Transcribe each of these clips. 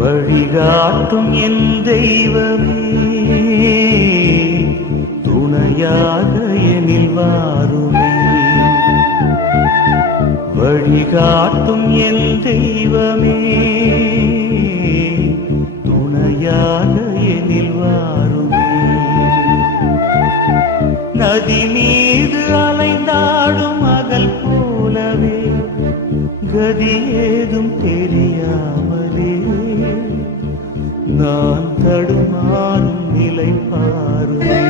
வழிகாட்டும் என் தெய்வமே, துணையாக எனில் வாருமே. வழிகாட்டும் என் தெய்வமே, துணையாக எனில் வாருமே. நதி மீது அலைந்தாடும் மகள் போலவே கதி ஏதும் தெரியாமலே நான் தடுமாறும் நிலை பாருமே.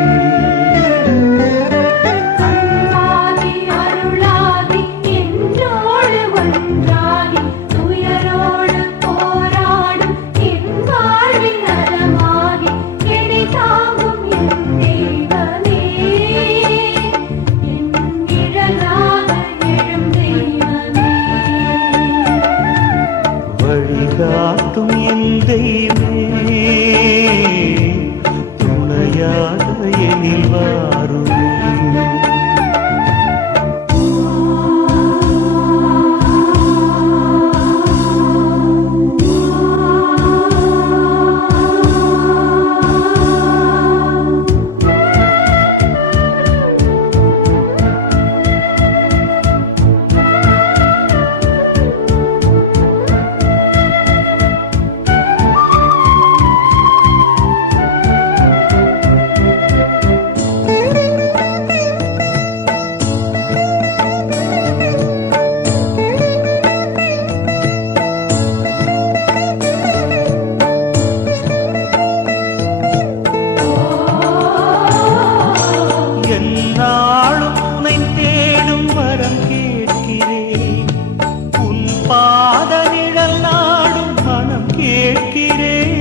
வழிகாட்டும் என் தெய்வமே, துணையாக எனில் வாருமே. என்னாலும் உன்னை தேடும் வரம் கேட்கிறேன், உன் பாத நிழல் நாடும் மனம் கேட்கிறேன்.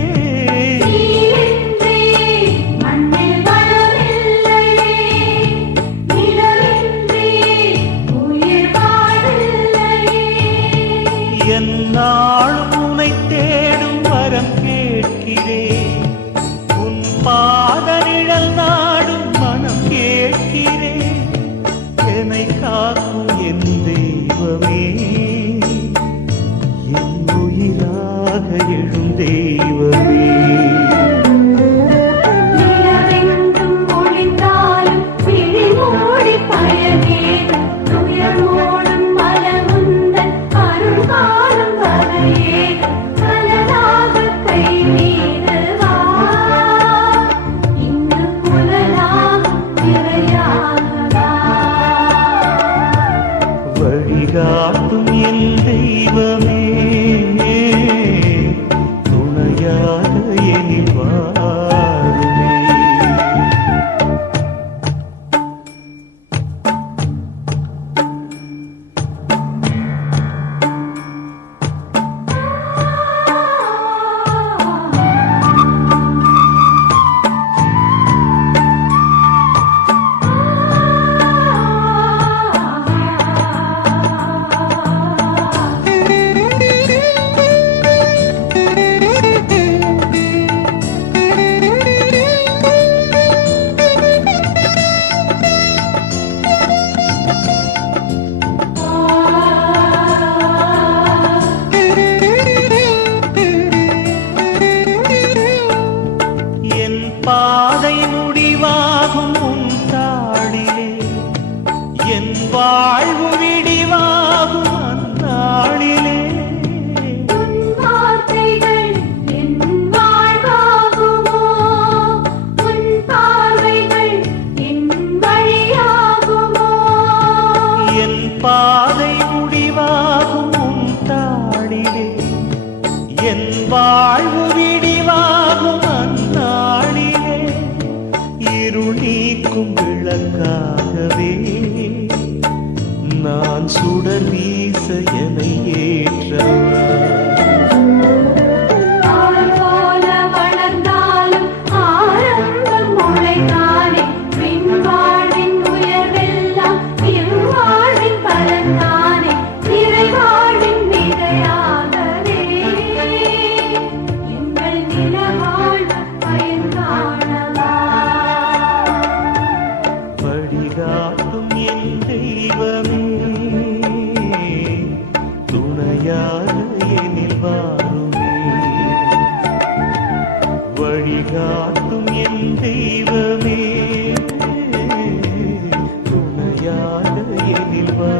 என்னாலும் உன்னை தேடும் வரம் கேட்கிறேன், உன் பாத நிழல் நாடும் மனம் கேட்கிறேன். என்னை காக்கும் என் தெய்வமே, என் உயிராக எழும் தெய்வமே. வழிகாட்டும் என் தெய்வமே, துணையாக எனில் வாருமே. பாதை முடிவாகும் உன் தாளிலே, என் வாழ்வு விடிவாகும் அந்நாளிலே. உன் வார்த்தைகள் என் வாழ்வாகுமோ, உன் பார்வைகள் என் வழியாகுமோ. என் பாதை முடிவாகும் உன் தாளிலே, என் வாழ்வு விடிவாகும் அந்நாளிலே. இருள் நீக்கும் விளக்காகவே நான் சுடர் வீச என்னை ஏற்றவா. வாழ்வின் உயர்வெல்லாம் எனில் வா